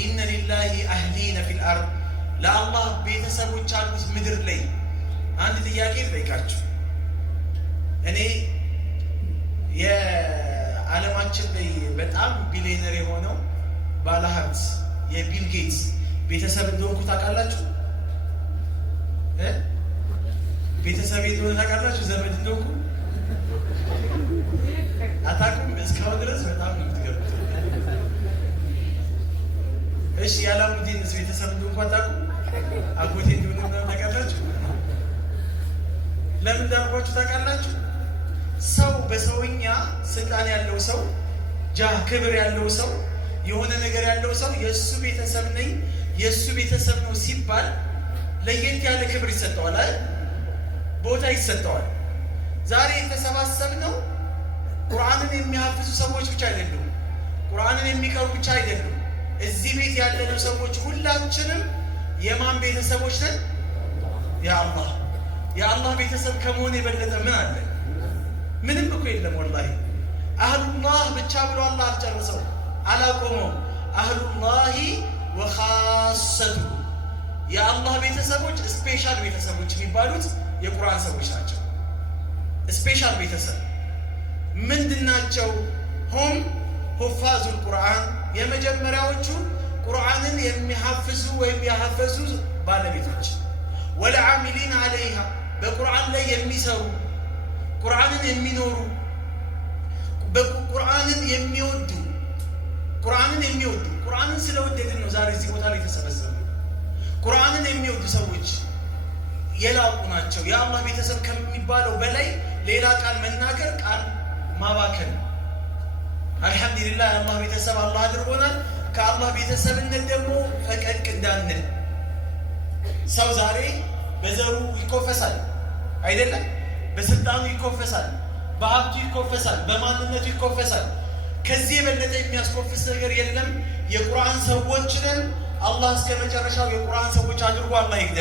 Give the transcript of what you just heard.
ኢነ ሊላሂ አህሊነ ፊል አርድ ለአላህ ቤተሰቦች አሉት ምድር ላይ። አንድ ጥያቄ ልጠይቃችሁ። እኔ የዓለማችን ላይ በጣም ቢሊየነር የሆነው ባለሀብት የቢል ጌትስ ቤተሰብ እንደሆንኩ ታውቃላችሁ? ቤተሰብ እንደሆነ ታውቃላችሁ? ዘመድ እንደሆንኩ አታውቁም? እስካሁን ድረስ በጣም ነው የምትገቡት። እሺ የአላሙዲንስ ቤተሰብ እንደሆንኩ አታውቁም? አጎቴ እንደሆነ ታውቃላችሁ? ለምን እንዳልኳችሁ ታውቃላችሁ? ሰው በሰውኛ ስልጣን ያለው ሰው ክብር ያለው ሰው የሆነ ነገር ያለው ሰው የእሱ ቤተሰብ ነኝ የእሱ ቤተሰብ ነው ሲባል ለየት ያለ ክብር ይሰጠዋል አይደል? ቦታ ይሰጠዋል። ዛሬ የተሰባሰብነው ቁርአንን የሚያፍዙ ሰዎች ብቻ አይደሉም፣ ቁርአንን የሚቀሩ ብቻ አይደሉም። እዚህ ቤት ያለነው ሰዎች ሁላችንም የማን ቤተሰቦች ነን? የአላህ ቤተሰብ ከመሆን የበለጠ ምን አለ? ምንም እኮ የለም። ወላሂ አህሉላህ ብቻ ብሎ አላህ አልጨርሰው አላቆመው። አህሉላሂ ወኻሰቱ የአላህ ቤተሰቦች ስፔሻል ቤተሰቦች የሚባሉት የቁርአን ሰዎች ናቸው። ስፔሻል ቤተሰብ ምንድናቸው? ሁም ሁፋዙል ቁርአን የመጀመሪያዎቹ ቁርአንን የሚሐፍዙ ወይም ያሐፈዙ ባለቤቶች፣ ወልዓሚሊን አለይሃ በቁርአን ላይ የሚሰሩ ቁርአንን የሚኖሩ ቁርአንን የሚወዱ ቁርአንን ስለወደድን ነው ዛሬ እዚህ ቦታ ላይ የተሰበሰቡ። ቁርአንን የሚወዱ ሰዎች የላቁ ናቸው። የአላህ ቤተሰብ ከሚባለው በላይ ሌላ ቃል መናገር ቃል ማባከን። አልሐምዱሊላህ የአላህ ቤተሰብ አላህ አድርጎናል። ከአላህ ቤተሰብነት ደግሞ ፈቀቅ እንዳንል። ሰው ዛሬ በዘሩ ይኮፈሳል አይደለም? በስልጣኑ ይኮፈሳል፣ በሀብቱ ይኮፈሳል፣ በማንነቱ ይኮፈሳል። ከዚህ የበለጠ የሚያስኮፍስ ነገር የለም። የቁርአን ሰዎች ነን። አላህ እስከ መጨረሻው የቁርአን ሰዎች አድርጎ አላህ ይግደል።